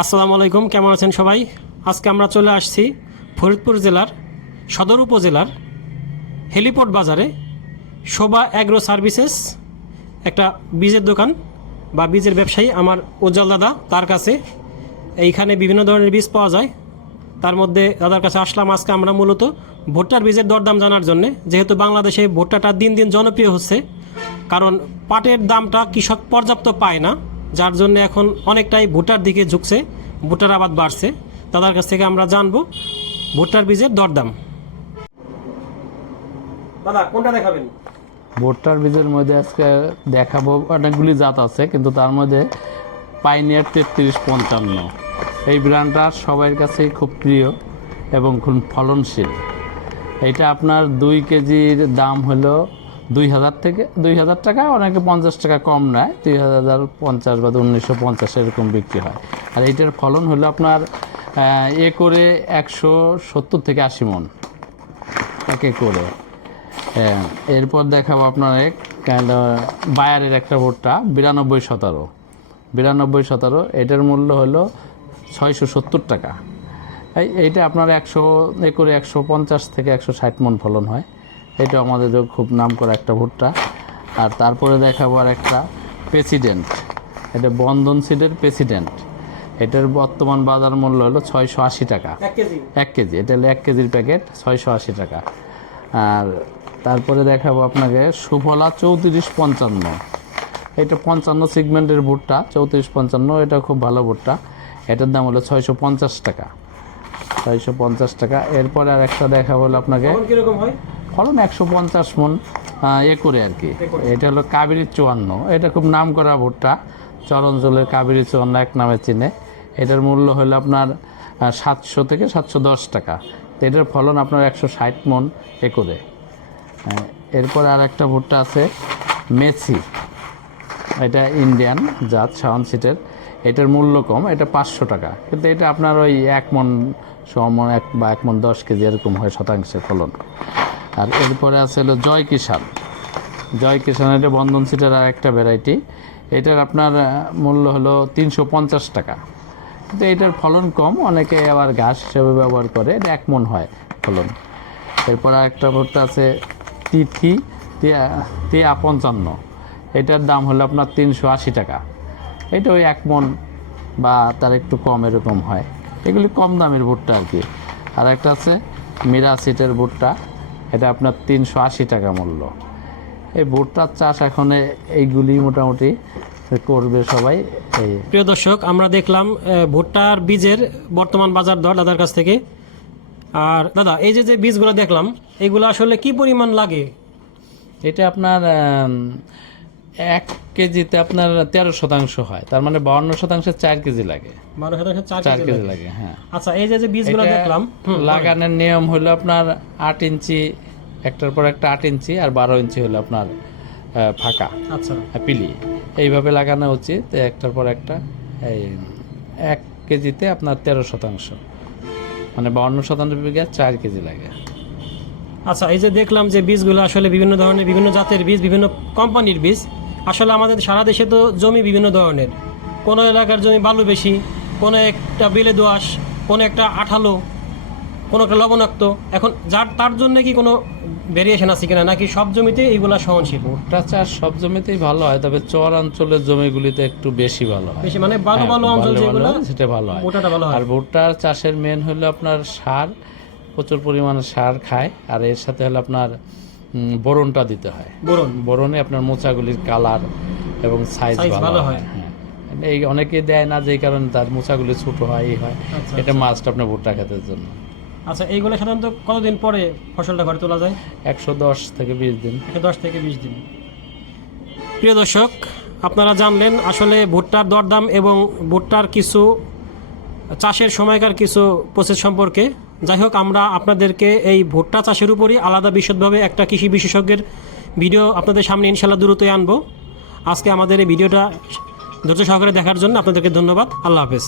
আসসালামু আলাইকুম, কেমন আছেন সবাই? আজকে আমরা চলে আসছি ফরিদপুর জেলার সদর উপজেলার হেলিপোর্ট বাজারে শোভা অ্যাগ্রো সার্ভিসেস, একটা বীজের দোকান বা বীজের ব্যবসায়ী আমার উজ্জ্বল দাদা, তার কাছে এইখানে বিভিন্ন ধরনের বীজ পাওয়া যায়। তার মধ্যে দাদার কাছে আসলাম আজকে আমরা মূলত ভুট্টার বীজের দরদাম জানার জন্যে। যেহেতু বাংলাদেশে ভুট্টাটা দিন দিন জনপ্রিয় হচ্ছে, কারণ পাটের দামটা কৃষক পর্যাপ্ত পায় না। যার জন্য এখন অনেকটাই ভুট্টার দিকে ঝুঁকছে ভুট্টার আবাদ বাড়ছে। তাদের কাছ থেকে আমরা জানব ভুট্টার বীজের দরদাম। দাদা, কোনটা দেখাবেন? ভুট্টার বীজের মধ্যে আজকে দেখাবো অনেকগুলি জাত আছে, কিন্তু তার মধ্যে পাইনিয়ার তেত্রিশ পঞ্চান্ন। এই ব্র্যান্ডটা সবার কাছেই খুব প্রিয় এবং খুব ফলনশীল। এটা আপনার দুই কেজির দাম হলো দুই হাজার থেকে দুই হাজার টাকা অনেকে পঞ্চাশ টাকা কম নেয় দুই হাজার পঞ্চাশ বা উনিশশো পঞ্চাশ এরকম বিক্রি হয়। আর এইটার ফলন হলো আপনার এ করে একশো সত্তর থেকে আশি মন। একে করে হ্যাঁ, এরপর দেখাবো আপনার এক বায়ারের একটা ভুট্টা বিরানব্বই সতেরো। বিরানব্বই সতেরো এটার মূল্য হলো ছয়শো সত্তর টাকা। এইটা আপনার একশো এ করে একশো পঞ্চাশ থেকে একশো ষাট মন ফলন হয়। এটা আমাদের খুব নাম করা একটা ভুট্টা। আর তারপরে দেখাবো আর একটা প্রেসিডেন্ট। এটা বন্ধন সিডের প্রেসিডেন্ট। এটার বর্তমান বাজার মূল্য হলো ছয়শো আশি টাকা। এক কেজি। এটা হলো এক কেজির প্যাকেট ছয়শো আশি টাকা। আর তারপরে দেখাবো আপনাকে সুফলা চৌত্রিশ পঞ্চান্ন। এটা পঞ্চান্ন সিগমেন্টের ভুট্টা চৌত্রিশ পঞ্চান্ন এটা খুব ভালো ভুট্টা। এটার দাম হলো ছয়শো পঞ্চাশ টাকা। ছয়শো পঞ্চাশ টাকা। এরপরে আর একটা দেখা হলো আপনাকে। কীরকম হয়? ফলন একশো পঞ্চাশ মন আহ, এ করে আর কি। এটা হলো কাবেরি চুয়ান্ন। এটা খুব নাম করা ভুট্টা চর অঞ্চলের কাবেরি চুয়ান্ন এক নামে চিনে। এটার মূল্য হলো আপনার সাতশো থেকে সাতশো দশ টাকা। তো এটার ফলন আপনার একশো ষাট মন এ করে। আহ, এরপর আর একটা ভুট্টা আছে মেসি। এটা ইন্ডিয়ান জাত শাওন সিটের। এটার মূল্য কম এটা পাঁচশো টাকা। কিন্তু এটা আপনার ওই এক মন সমন এক বা এক মন দশ কেজি এরকম হয় শতাংশের ফলন। আর এরপরে আছে হলো জয় কিষান জয় কিষান এটা বন্ধন সিটের আর একটা ভ্যারাইটি এটার আপনার মূল্য হলো তিনশো পঞ্চাশ টাকা। কিন্তু এটার ফলন কম, অনেকে আবার ঘাস হিসেবে ব্যবহার করে, এটা এক মন হয় ফলন। এরপর একটা ভুট্টা আছে তিথি, তিয়া পঞ্চান্ন। এটার দাম হলো আপনার তিনশো আশি টাকা। এটা ওই এক মন বা তার একটু কম এরকম হয়। এগুলি কম দামের ভুট্টা আর কি। আর একটা আছে মিরা সিটের ভুট্টা। এটা আপনার তিনশো আশি টাকা মূল্য। এই ভুট্টার চাষ এখন এইগুলি মোটামুটি করবে সবাই। এই প্রিয় দর্শক আমরা দেখলাম ভুট্টার বীজের বর্তমান বাজার দর দাদার কাছ থেকে। আর দাদা এই যে যে বীজগুলো দেখলাম এগুলো আসলে কি পরিমাণ লাগে? এটা আপনার এক কেজিতে আপনার তেরো শতাংশ হয়। তার মানে বাউন্ন শতাংশে চার কেজি লাগে। বারো শতাংশ চার কেজি লাগে। হ্যাঁ। আচ্ছা এই যে যে বীজগুলো দেখলাম লাগানোর নিয়ম হলো আপনার আট ইঞ্চি একটার পর একটা আট ইঞ্চি আর বারো ইঞ্চি হলো আপনার ফাঁকা আচ্ছা। পিলি। এইভাবে লাগানো উচিত একটার পর একটা এই এক কেজিতে আপনার তেরো শতাংশ। মানে বাউন্ন শতাংশ বিঘা চার কেজি লাগে। আচ্ছা এই যে দেখলাম যে বীজগুলো আসলে বিভিন্ন ধরনের বিভিন্ন জাতের বীজ বিভিন্ন কোম্পানির বীজ আসলে আমাদের সারা দেশে তো জমি বিভিন্ন ধরনের। কোনো এলাকার জমি বালু বেশি কোনো একটা বেলে দোআঁশ কোনো একটা আঠালো কোনো একটা লবণাক্ত। এখন যার তার জন্য কি কোনো ভেরিয়েশন আছে কিনা নাকি সব জমিতে এইগুলা সহনশীল? ভুট্টা চাষ সব জমিতেই ভালো হয় তবে চর অঞ্চলের জমিগুলিতে একটু বেশি ভালো হয়। বেশি মানে বালু হ্যাঁ, বালু অঞ্চল যেগুলো সেটা ভালো হয়। ওটাটা ভালো হয়। আর ভুট্টার চাষের মেন হলো আপনার সার প্রচুর পরিমাণে সার খায় আর এর সাথে হলো আপনার উম, বোরনটা দিতে হয়। বোরন বোরনে আপনার মোচাগুলির কালার এবং সাইজ ভালো হয়। হয়। হ্যাঁ। এই অনেকে দেয় না যেই কারণে তার মোচাগুলি ছোট হয় এই হয়। আচ্ছা, এটা মাস্ট আপনার ভুট্টা খেতের জন্য। আচ্ছা এইগুলো সাধারণত কতদিন পরে ফসলটা ঘরে তোলা যায়? একশো দশ থেকে বিশ দিন। এটা দশ থেকে বিশ দিন। প্রিয় দর্শক আপনারা জানলেন আসলে ভুট্টার দরদাম এবং ভুট্টার কিছু চাষের সময়কার কিছু প্রসেস সম্পর্কে। যাই হোক, আমরা আপনাদেরকে এই ভুট্টা চাষের উপরই আলাদা বিশদভাবে একটা কৃষি বিশেষজ্ঞের ভিডিও আপনাদের সামনে ইনশাল্লাহ দ্রুতই আনব। আজকে আমাদের এই ভিডিওটা ধৈর্য সহকারে দেখার জন্য আপনাদেরকে ধন্যবাদ। আল্লাহ হাফেজ।